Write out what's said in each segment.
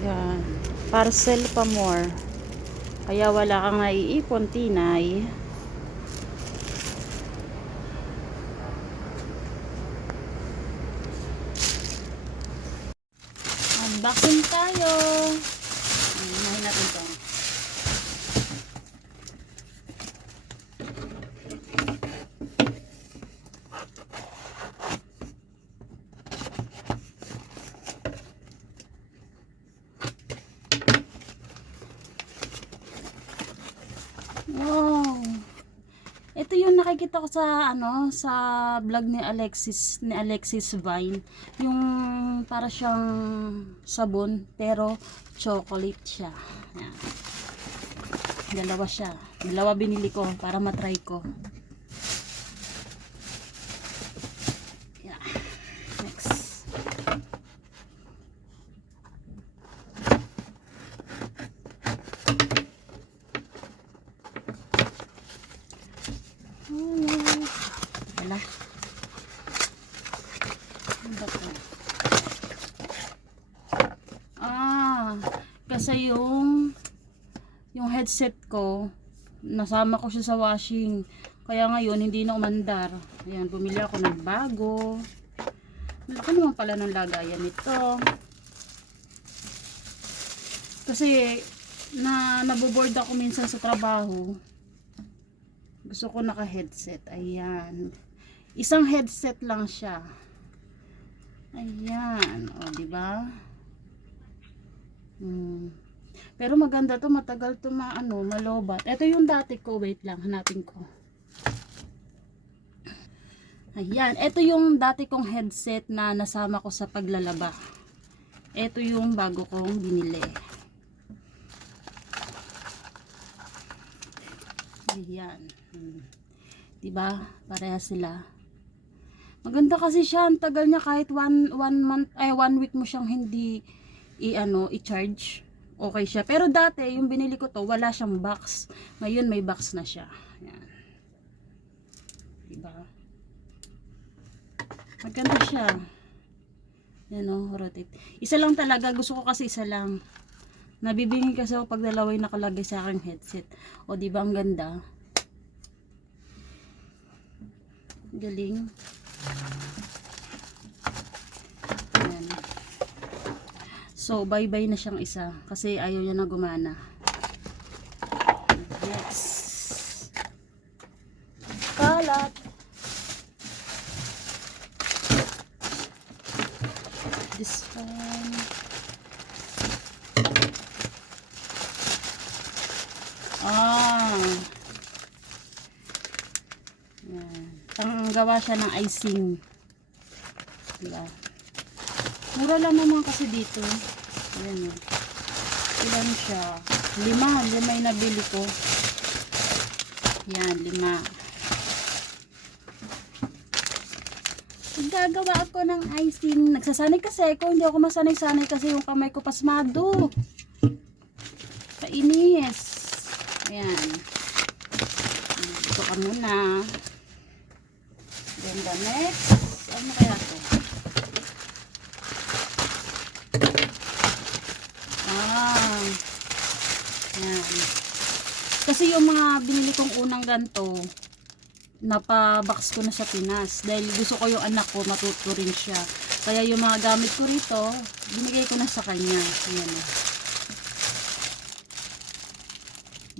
Yan. Parcel pa more. Kaya wala kang naiipon, Tinay. Unboxing tayo. Unahin natin ito. Wow. Ito yung nakikita ko sa sa vlog ni Alexis Vine. Yung para siyang sabon pero chocolate siya. Yan. Dalawa siya. Dalawa binili ko para matry ko. Yeah. Next. Wala. Ano ba to? Kasi yung headset ko, nasama ko siya sa washing. Kaya ngayon, hindi na umandar. Ayan, bumili ako ng bago. Malaki naman pala ng lagayan nito. Kasi, naboboard ako minsan sa trabaho. Gusto ko naka-headset. Ayan. Isang headset lang siya. Ayan. O, diba? Pero maganda to, matagal to malobat. Ito yung dati ko, wait lang, hanapin ko. Ayan, ito yung dati kong headset na nasama ko sa paglalaba. Ito yung bago kong binili. Ayan. Diba? Pareha sila. Maganda kasi siya, ang tagal niya kahit one week mo siyang hindi i-charge. Okay siya. Pero dati, yung binili ko to, wala siyang box. Ngayon, may box na siya. Ayan. Diba? Maganda siya. Yan o, rotate. Isa lang talaga. Gusto ko kasi isa lang. Nabibingin kasi ako pag dalawa yung nakalagay sa aking headset. O, diba ang ganda? Galing. Ayan. So, bye-bye na siyang isa. Kasi ayaw niya na gumana. Yes. Kalat. This one. Yan. Gawa siya ng icing. Diba? Mura lang naman kasi dito. Ayan yun. Ilan siya? 5 yung nabili ko. Yan, 5. Gagawa ako ng icing. Nagsasanay kasi ako. Hindi ako masanay-sanay kasi yung kamay ko pasmado. Kainis. Ayan. Ito ka muna. Then the next. Ano kaya ito? Ayan. Kasi yung mga binili kong unang ganto, napabox ko na sa Pinas. Dahil gusto ko yung anak ko, matuto rin siya. Kaya yung mga gamit ko rito, binigay ko na sa kanya. Ayan.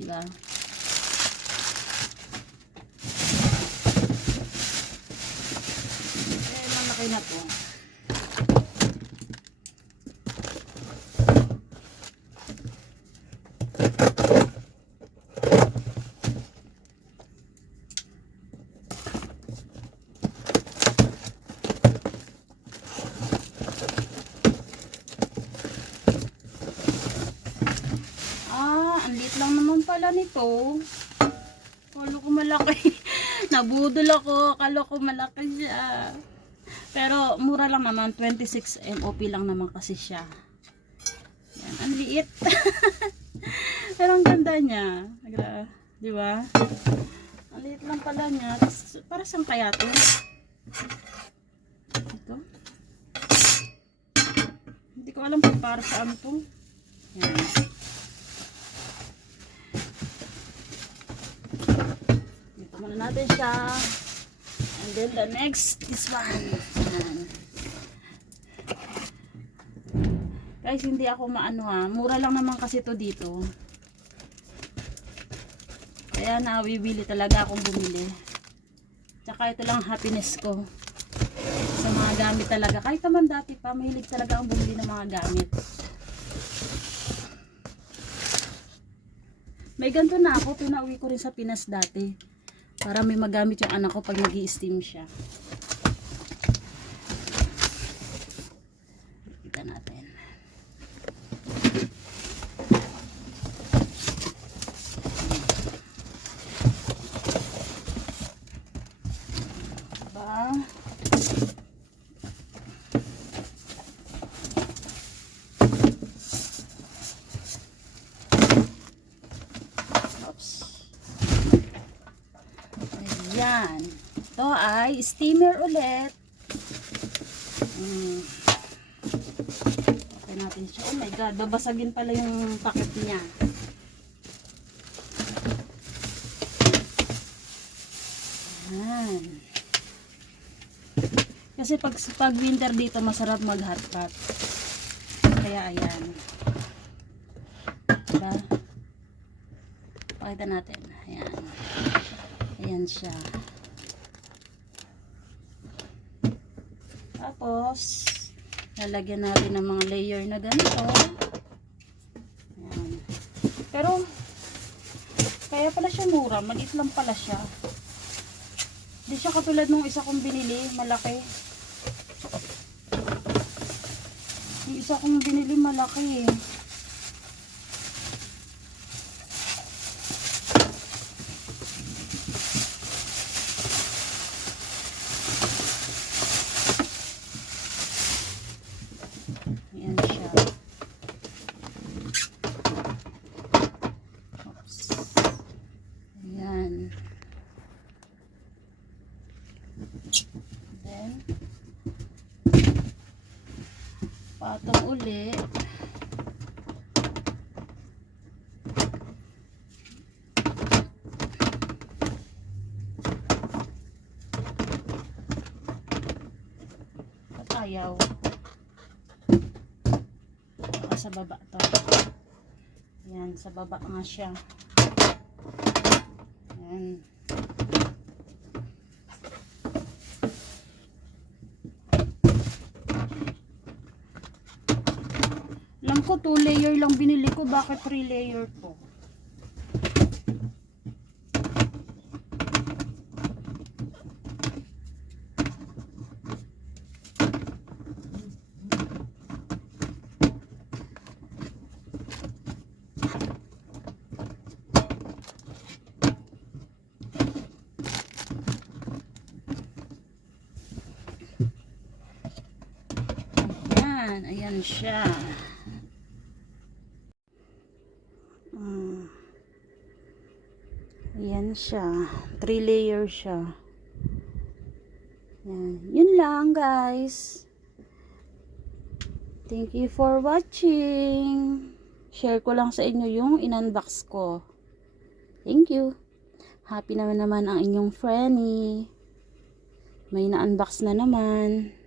Diba? Malaki na to. Ang liit lang naman pala nito. Akala ko malaki. Nabudol ako. Akala ko malaki siya. Pero mura lang naman. 26 MOP lang naman kasi siya. Yan. Ang liit. Pero ang ganda niya. Diba? Ang liit lang pala niya. Para saan kaya to? Ito. Hindi ko alam kung para saan to. Yan. Dito muna natin siya. And then the next is one. Yan. Guys, hindi ako maano ha. Mura lang naman kasi to dito. Kaya nawibili talaga akong bumili. Tsaka ito lang happiness ko. Sa mga gamit talaga. Kahit naman dati pa, mahilig talaga akong bumili ng mga gamit. May ganito na ako. Pinauwi ko rin sa Pinas dati. Para may magamit yung anak ko pag nag-i-steam siya. Kita natin. Diba? Oops. Ayan. Ito ay steamer ulit. Okay natin siya. Oh my god, babasagin pala yung packet niya. Ayan. Kasi pag winter dito masarap mag hot pot. Kaya ayan. Diba? Pakita natin. Ayan. Ayan siya. Tapos, lalagyan natin ng mga layer na ganito. Ayan. Pero, kaya pala siya mura. Maliit lang pala siya. Hindi siya katulad nung isa kong binili. Malaki. Yung isa kong binili malaki eh. Ayan siya. Oops. Ayan. Then, patong uli. At ayaw. Baka sa baba to. Ayan, sa baba nga siya. Ayan. Alam ko 2 layer lang binili ko. Bakit 3 layer to? Ayan, ayan siya. Ayan siya. 3 layer siya. Ayan. Yun lang guys. Thank you for watching. Share ko lang sa inyo yung in-unbox ko. Thank you. Happy naman ang inyong Frenny. May na-unbox na naman.